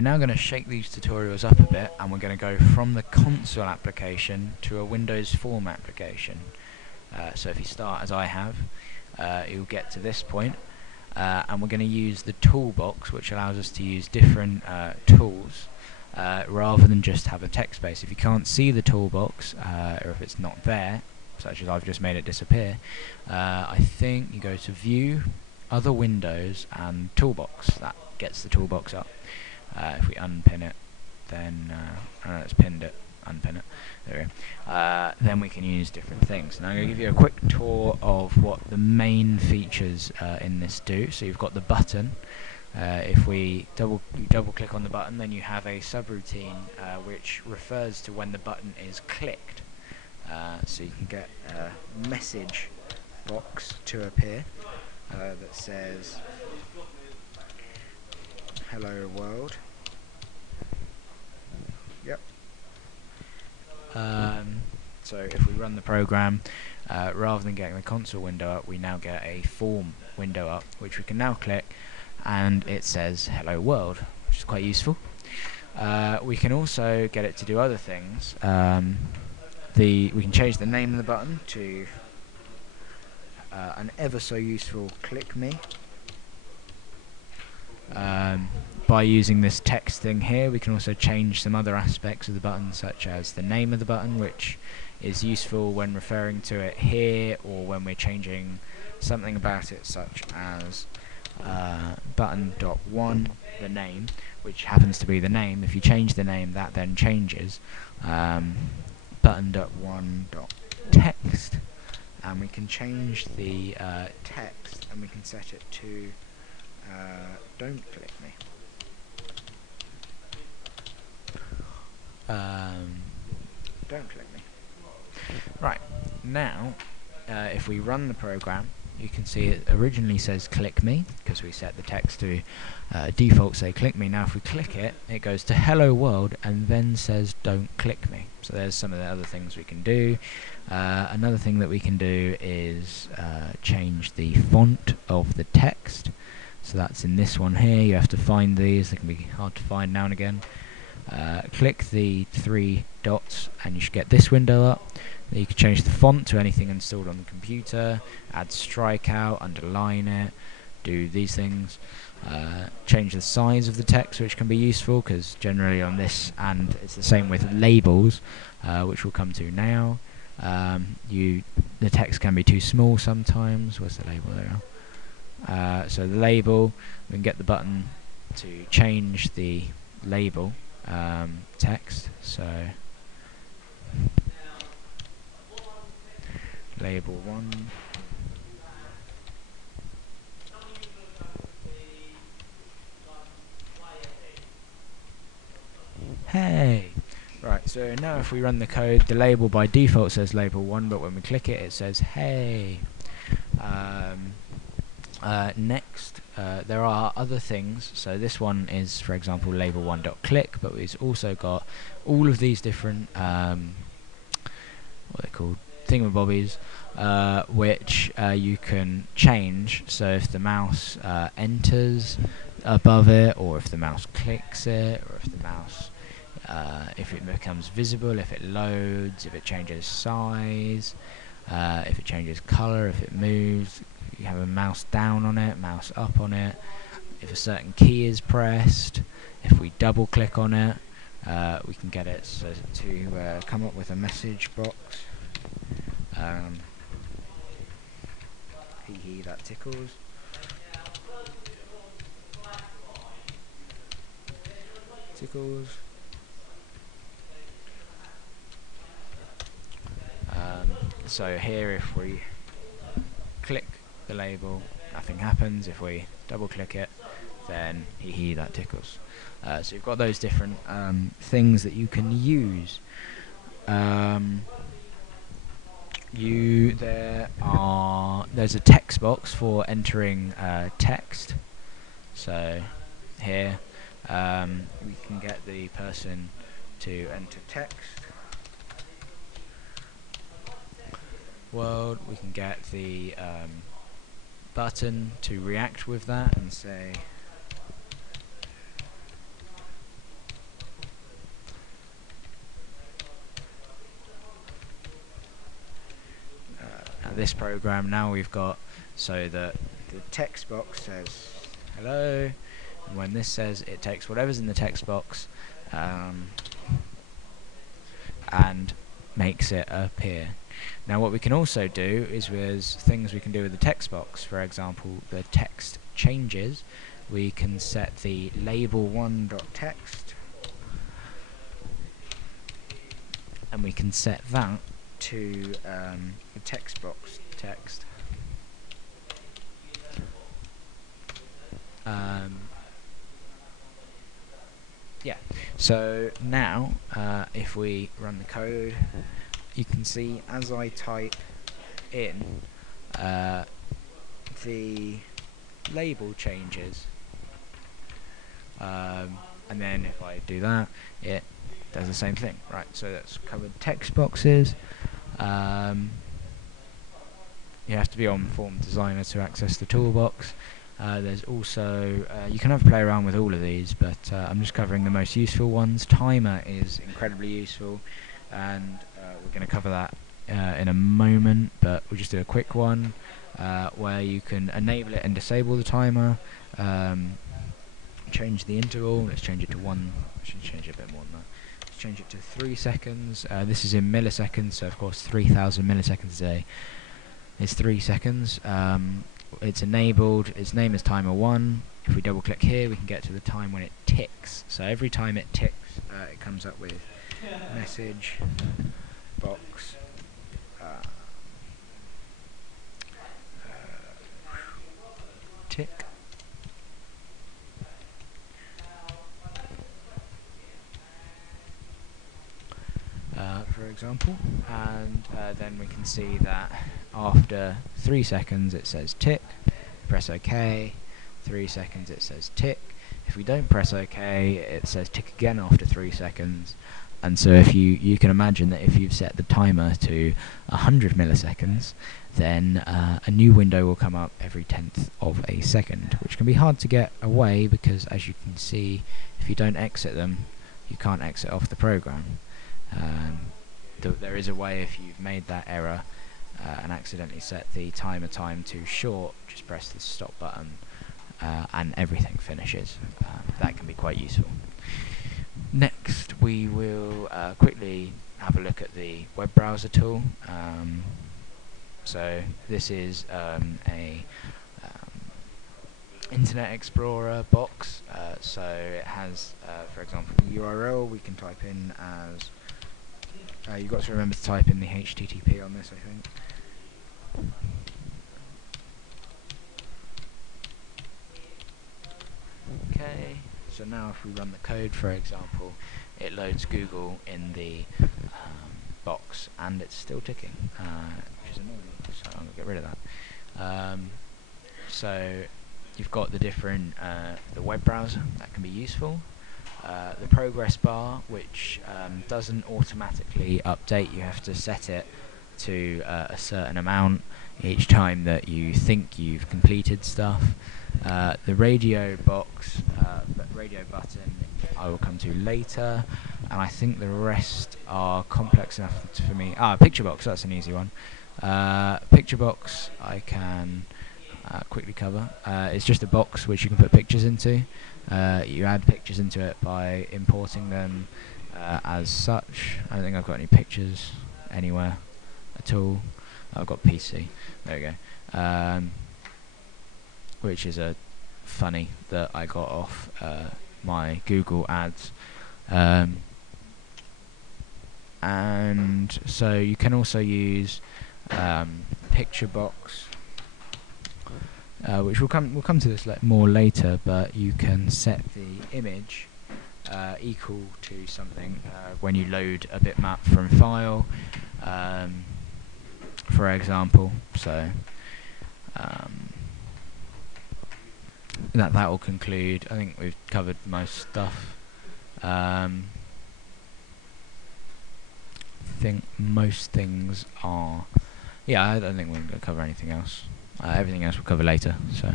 we're now going to shake these tutorials up a bit, and we're going to go from the console application to a Windows form application. So if you start as I have, you'll get to this point, and we're going to use the toolbox, which allows us to use different tools rather than just have a text space. If you can't see the toolbox, or if it's not there, such as I've just made it disappear, I think you go to View, Other Windows, and Toolbox. That gets the toolbox up. If we unpin it, then it's pinned it. Unpin it. There we go. Then we can use different things. Now I'm going to give you a quick tour of what the main features in this do. So you've got the button. If we double click on the button, then you have a subroutine which refers to when the button is clicked. So you can get a message box to appear that says "Hello World." Yep. So if we run the program, rather than getting the console window up, we now get a form window up, which we can now click, and it says "Hello World," which is quite useful. We can also get it to do other things. We can change the name of the button to an ever so useful "Click Me." By using this text thing here, we can also change some other aspects of the button, such as the name of the button, which is useful when referring to it here, or when we're changing something about it, such as button.1, the name, which happens to be the name. If you change the name, that then changes. Button.1.text, and we can change the text, and we can set it to "Don't click me." Don't click me. Right, now if we run the program, you can see it originally says "click me" because we set the text to default say "click me." Now if we click it, it goes to "Hello World" and then says "Don't click me." So there's some of the other things we can do. Another thing that we can do is change the font of the text. So that's in this one here. You have to find these. They can be hard to find now and again. Click the three dots and you should get this window up. You can change the font to anything installed on the computer, add strikeout, underline it, do these things. Change the size of the text, which can be useful because generally on this, and it's the same with labels, which we'll come to now. The text can be too small sometimes. Where's the label there? So the label, we can get the button to change the label text. So label 1. Hey! Right, so now if we run the code, the label by default says label 1, but when we click it, it says hey. Next, there are other things. So this one is, for example, label 1.click, but we've also got all of these different what they're called, thingamabobbies, which you can change. So if the mouse enters above it, or if the mouse clicks it, or if the mouse if it becomes visible, if it loads, if it changes size, if it changes color, if it moves. You have a mouse down on it, mouse up on it. If a certain key is pressed, if we double click on it, we can get it to come up with a message box. Hee hee, that tickles. Tickles. So here, if we click the label, nothing happens. If we double click it, then hee hee, that tickles. So you've got those different things that you can use. There's a text box for entering text. So here we can get the person to enter text. World, we can get the button to react with that and say this program now we've got so that the text box says hello, and when this says, it takes whatever's in the text box and makes it appear. Now what we can also do is there's things we can do with the text box. For example, the text changes. We can set the label1.text and we can set that to the text box text. Yeah, so now if we run the code, you can see as I type in, the label changes, and then if I do that, it does the same thing. Right, so that's covered text boxes. You have to be on Form Designer to access the toolbox. There's also, you can have a play around with all of these, but I'm just covering the most useful ones. Timer is incredibly useful, and we're going to cover that in a moment, but we'll just do a quick one where you can enable it and disable the timer, change the interval. Let's change it to 1, I should change it a bit more than that. Let's change it to 3 seconds. This is in milliseconds, so of course 3,000 milliseconds a day is 3 seconds. It's enabled, its name is timer 1. If we double click here, we can get to the time when it ticks. So every time it ticks, it comes up with message box tick. For example, and then we can see that after 3 seconds it says tick. Press OK. 3 seconds it says tick. If we don't press OK, it says tick again after 3 seconds. And so if you can imagine that if you've set the timer to 100 milliseconds, then a new window will come up every 1/10 of a second, which can be hard to get away because, as you can see, if you don't exit them, you can't exit off the program. There is a way, if you've made that error and accidentally set the timer time too short, just press the stop button and everything finishes. That can be quite useful. Next we will quickly have a look at the web browser tool. So this is a Internet Explorer box, so it has, for example, the URL we can type in as, you've got to remember to type in the HTTP on this, I think. Okay, so now if we run the code, for example, it loads Google in the box and it's still ticking, which is annoying, so I'm going to get rid of that. So you've got the different, the web browser, that can be useful. The progress bar, which doesn't automatically update, you have to set it to a certain amount each time that you think you've completed stuff. The radio box, radio button, I will come to later, and I think the rest are complex enough for me. Picture box, that's an easy one. Picture box I can quickly cover. It's just a box which you can put pictures into. You add pictures into it by importing them as such. I don't think I've got any pictures anywhere at all. I've got PC. There we go. Which is a funny that I got off my Google ads. And so you can also use picture box, which we'll come to this more later, but you can set the image equal to something when you load a bitmap from file, for example. So that will conclude. I think we've covered most stuff. I think most things are. Yeah, I don't think we're going to cover anything else. Everything else we'll cover later. So.